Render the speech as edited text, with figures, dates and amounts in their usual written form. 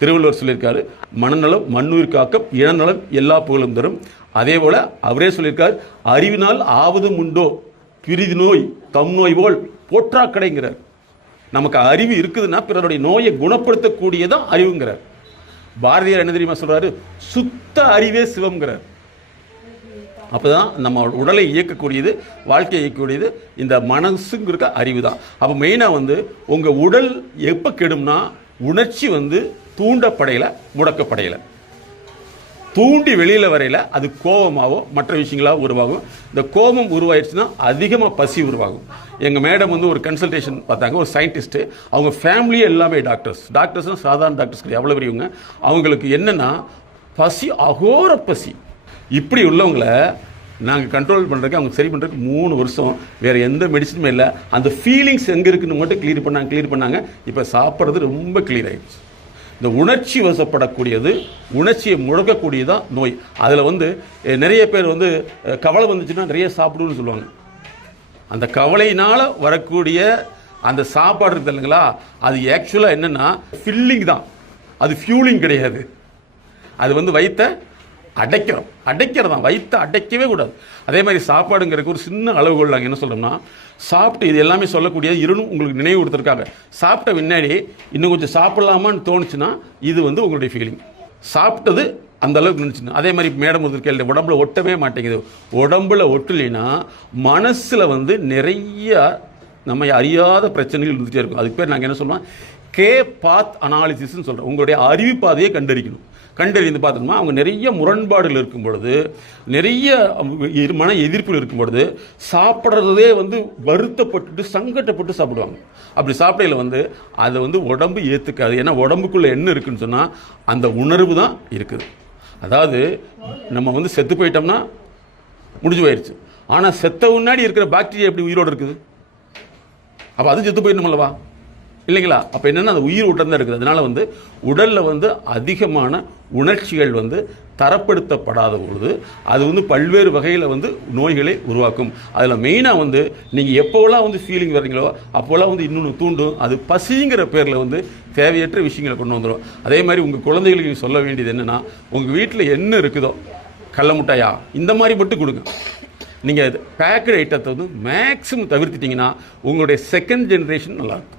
திருவள்ளுவர் சொல்லியிருக்காரு, மனநலம் மண்ணுயிர் காக்கம், இளநலம் எல்லா புகழும் தரும். அதே போல அவரே சொல்லியிருக்கார், அறிவினால் ஆவதும் உண்டோ பிரிதி நோய் தம் நோய் போல் போற்றா கடைங்கிறார். நமக்கு அறிவு இருக்குதுன்னா பிறருடைய நோயை குணப்படுத்தக்கூடியதான் அறிவுங்கிறார். பாரதியார் என்ன தெரியுமா சொல்றாரு, சுத்த அறிவே சிவம்ங்கிறார். அப்போதான் நம்ம உடலை இயக்கக்கூடியது, வாழ்க்கையை இயக்கக்கூடியது இந்த மனசுங்கிற அறிவு தான். அப்போ மெயினாக உங்கள் உடல் எப்போ கெடும்னா உணர்ச்சி தூண்டப்படையில் முடக்கப்படையில், தூண்டி வெளியில் வரையில் அது கோபமாகவோ மற்ற விஷயங்களாக உருவாகும். இந்த கோபம் உருவாயிடுச்சுன்னா அதிகமாக பசி உருவாகும். எங்கள் மேடம் ஒரு கன்சல்டேஷன் பார்த்தாங்க, ஒரு சயின்டிஸ்ட்டு, அவங்க ஃபேமிலியே எல்லாமே டாக்டர்ஸ்னால் சாதாரண டாக்டர்ஸ் கிடையாது, எவ்வளோ பெரியவங்க. அவங்களுக்கு என்னென்னா பசி, அகோர பசி. இப்படி உள்ளவங்களை நாங்கள் கண்ட்ரோல் பண்ணுறதுக்கு, அவங்க சரி பண்ணுறதுக்கு 3 வருஷம் வேறு எந்த மெடிசனுமே இல்லை. அந்த ஃபீலிங்ஸ் எங்கே இருக்குன்னு மட்டும் கிளியர் பண்ணாங்க. இப்போ சாப்பிட்றது ரொம்ப கிளியர் ஆகிடுச்சு. இந்த உணர்ச்சி வசப்படக்கூடியது, உணர்ச்சியை முழக்கக்கூடியதான் நோய். அதில் நிறைய பேர் கவலை வந்துச்சுன்னா நிறைய சாப்பிடுன்னு சொல்லுவாங்க. அந்த கவலையினால் வரக்கூடிய அந்த சாப்பாடு இருக்குது இல்லைங்களா, அது ஆக்சுவலாக என்னென்னா ஃபில்லிங் தான், அது ஃபியூலிங் கிடையாது. அது வயிற்றை அடைக்கிறதான், வயிற்றை அடைக்கவே கூடாது. அதே மாதிரி சாப்பாடுங்கிறதுக்கு ஒரு சின்ன அளவுகோல் நாங்கள் என்ன சொல்கிறோம்னா, சாப்பிட்டு இது எல்லாமே சொல்லக்கூடிய இருணும் உங்களுக்கு நினைவு கொடுத்துருக்காங்க. சாப்பிட்ட முன்னாடி இன்னும் கொஞ்சம் சாப்பிடலாமான்னு தோணுச்சுன்னா இது உங்களுடைய ஃபீலிங். சாப்பிட்டது அந்த அளவுக்கு நினச்சினா. அதே மாதிரி மேடம் கேள்வி, உடம்புல ஒட்டவே மாட்டேங்குது. உடம்புல ஒட்டலைன்னா மனசில் நிறைய நம்ம அறியாத பிரச்சனைகள் இருந்துகிட்டே இருக்கும். அதுக்கு பேர் நாங்கள் என்ன சொல்லுவோம், கே பாத் அனாலிசிஸ்ன்னு சொல்கிறோம். உங்களுடைய அறிவு பாதையை கண்டறிந்து பார்த்தோம்னா அவங்க நிறைய முரண்பாடுகள் இருக்கும் பொழுது, நிறைய மன எதிர்ப்புகள் இருக்கும் பொழுது சாப்பிட்றதே வருத்தப்பட்டு சங்கட்டப்பட்டு சாப்பிடுவாங்க. அப்படி சாப்பிடையில் அதை உடம்பு ஏற்றுக்காது. ஏன்னா உடம்புக்குள்ளே என்ன இருக்குன்னு சொன்னால் அந்த உணர்வு தான் இருக்குது. அதாவது நம்ம செத்து போயிட்டோம்னா முடிஞ்சு போயிடுச்சு. ஆனால் செத்த முன்னாடி இருக்கிற பாக்டீரியா எப்படி உயிரோடு இருக்குது? அப்போ அது செத்து போயிடணும் அல்லவா, இல்லைங்களா? அப்போ என்னென்னா அது உயிர் உடன் தான் இருக்குது. அதனால் உடலில் அதிகமான உணர்ச்சிகள் தரப்படுத்தப்படாத பொழுது அது பல்வேறு வகையில் நோய்களை உருவாக்கும். அதில் மெயினாக நீங்கள் எப்போலாம் ஃபீலிங் வர்றீங்களோ அப்போலாம் இன்னொன்று தூண்டும். அது பசிங்கிற பேரில் தேவையற்ற விஷயங்களை கொண்டு வந்துடும். அதே மாதிரி உங்கள் குழந்தைகளுக்கு சொல்ல வேண்டியது என்னென்னா, உங்கள் வீட்டில் என்ன இருக்குதோ, கடல மிட்டாயா இந்த மாதிரி மட்டும் கொடுங்க. நீங்கள் பேக்கட் ஐட்டத்தை மேக்ஸிமம் தவிர்த்துட்டிங்கன்னா உங்களுடைய செகண்ட் ஜென்ரேஷன் நல்லாயிருக்கும்.